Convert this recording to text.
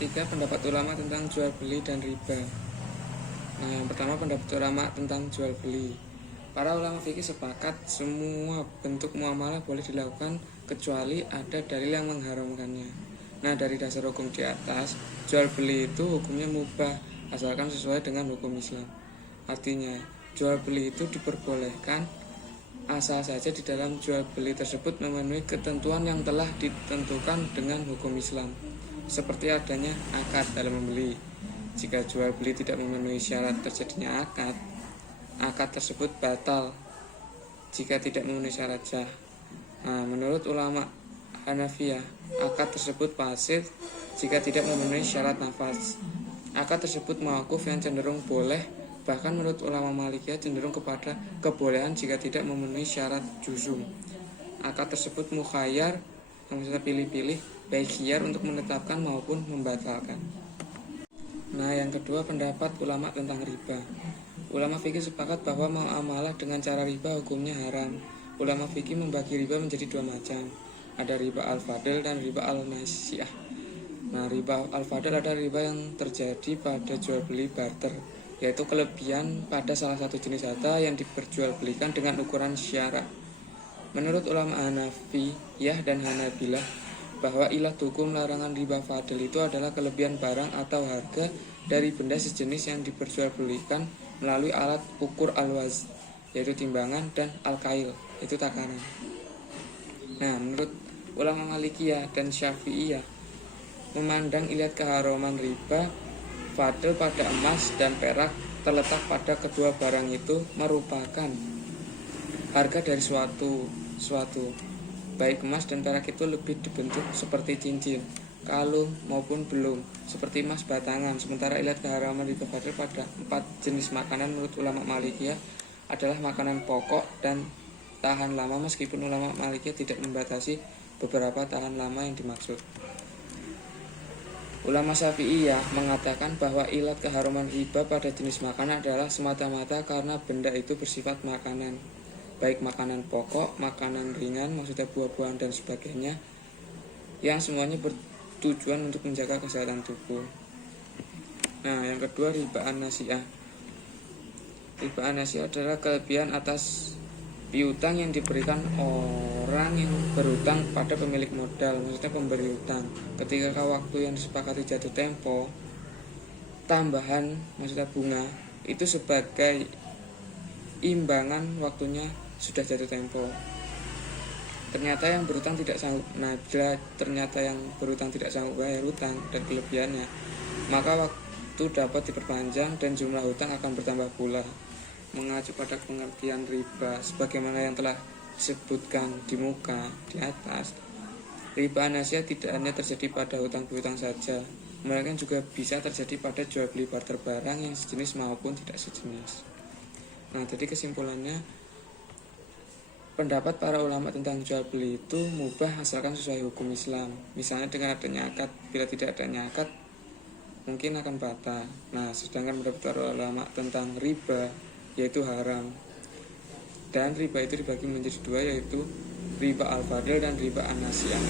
ketiga, pendapat ulama tentang jual beli dan riba. Nah, yang pertama pendapat ulama tentang jual beli. Para ulama fikih sepakat semua bentuk muamalah boleh dilakukan kecuali ada dalil yang mengharamkannya. Nah, dari dasar hukum di atas, jual beli itu hukumnya mubah asalkan sesuai dengan hukum Islam. Artinya, jual beli itu diperbolehkan asal saja di dalam jual beli tersebut memenuhi ketentuan yang telah ditentukan dengan hukum Islam, seperti adanya akad dalam membeli. Jika jual beli tidak memenuhi syarat terjadinya akad tersebut batal jika tidak memenuhi syarat sah. Nah, menurut ulama Hanafiyah, akad tersebut fasid jika tidak memenuhi syarat nafas. Akad tersebut mauquf yang cenderung boleh, bahkan menurut ulama Malikiyah cenderung kepada kebolehan jika tidak memenuhi syarat juzum. Akad tersebut mukhayyar, yang maksudnya pilih-pilih, baik khiyar untuk menetapkan maupun membatalkan. Nah, yang kedua pendapat ulama tentang riba. Ulama fikih sepakat bahwa muamalah dengan cara riba hukumnya haram. Ulama fikih membagi riba menjadi dua macam. Ada riba al-fadl dan riba al-nasi'ah. Nah, riba al-fadl adalah riba yang terjadi pada jual beli barter, yaitu kelebihan pada salah satu jenis harta yang diperjualbelikan dengan ukuran syara. Menurut ulama Hanafiyah dan Hanabilah, bahwa ilah hukum larangan riba fadl itu adalah kelebihan barang atau harga dari benda sejenis yang diperjualbelikan melalui alat ukur al-waz, yaitu timbangan, dan al-kail, yaitu takaran. Nah, menurut ulama Malikiyah dan Syafi'iyah, memandang ilat keharaman riba fadl pada emas dan perak terletak pada kedua barang itu merupakan harga dari suatu baik emas dan perak itu lebih dibentuk seperti cincin, kalung maupun belum seperti emas batangan. Sementara ilat keharaman riba fadl pada 4 jenis makanan menurut ulama Malikiyah adalah makanan pokok dan tahan lama, meskipun ulama Malikiyah tidak membatasi beberapa tahan lama yang dimaksud. Ulama Syafi'iyah mengatakan bahwa ilat keharaman riba pada jenis makanan adalah semata-mata karena benda itu bersifat makanan, baik makanan pokok, makanan ringan, maksudnya buah-buahan dan sebagainya, yang semuanya bertujuan untuk menjaga kesehatan tubuh. Nah, yang kedua riba an-nasi'ah. Riba an-nasi'ah adalah kelebihan atas piutang yang diberikan orang yang berutang pada pemilik modal, maksudnya pemberi utang. Ketika waktu yang disepakati jatuh tempo, tambahan, maksudnya bunga, itu sebagai imbangan waktunya sudah jatuh tempo. Ternyata yang berutang tidak sanggup. Nah, bila ternyata yang berutang tidak sanggup bayar utang dan kelebihannya, maka waktu dapat diperpanjang dan jumlah hutang akan bertambah pula. Mengacu pada pengertian riba sebagaimana yang telah disebutkan di muka di atas, riba an-nasi'ah tidak hanya terjadi pada hutang piutang saja, melainkan juga bisa terjadi pada jual beli barter barang yang sejenis maupun tidak sejenis. Nah, jadi kesimpulannya, pendapat para ulama tentang jual beli itu mubah asalkan sesuai hukum Islam. Misalnya dengan adanya akad, bila tidak adanya akad mungkin akan batal. Nah, sedangkan pendapat para ulama tentang riba yaitu haram. Dan riba itu dibagi menjadi dua, yaitu riba al-fadl dan riba an-nasi'ah.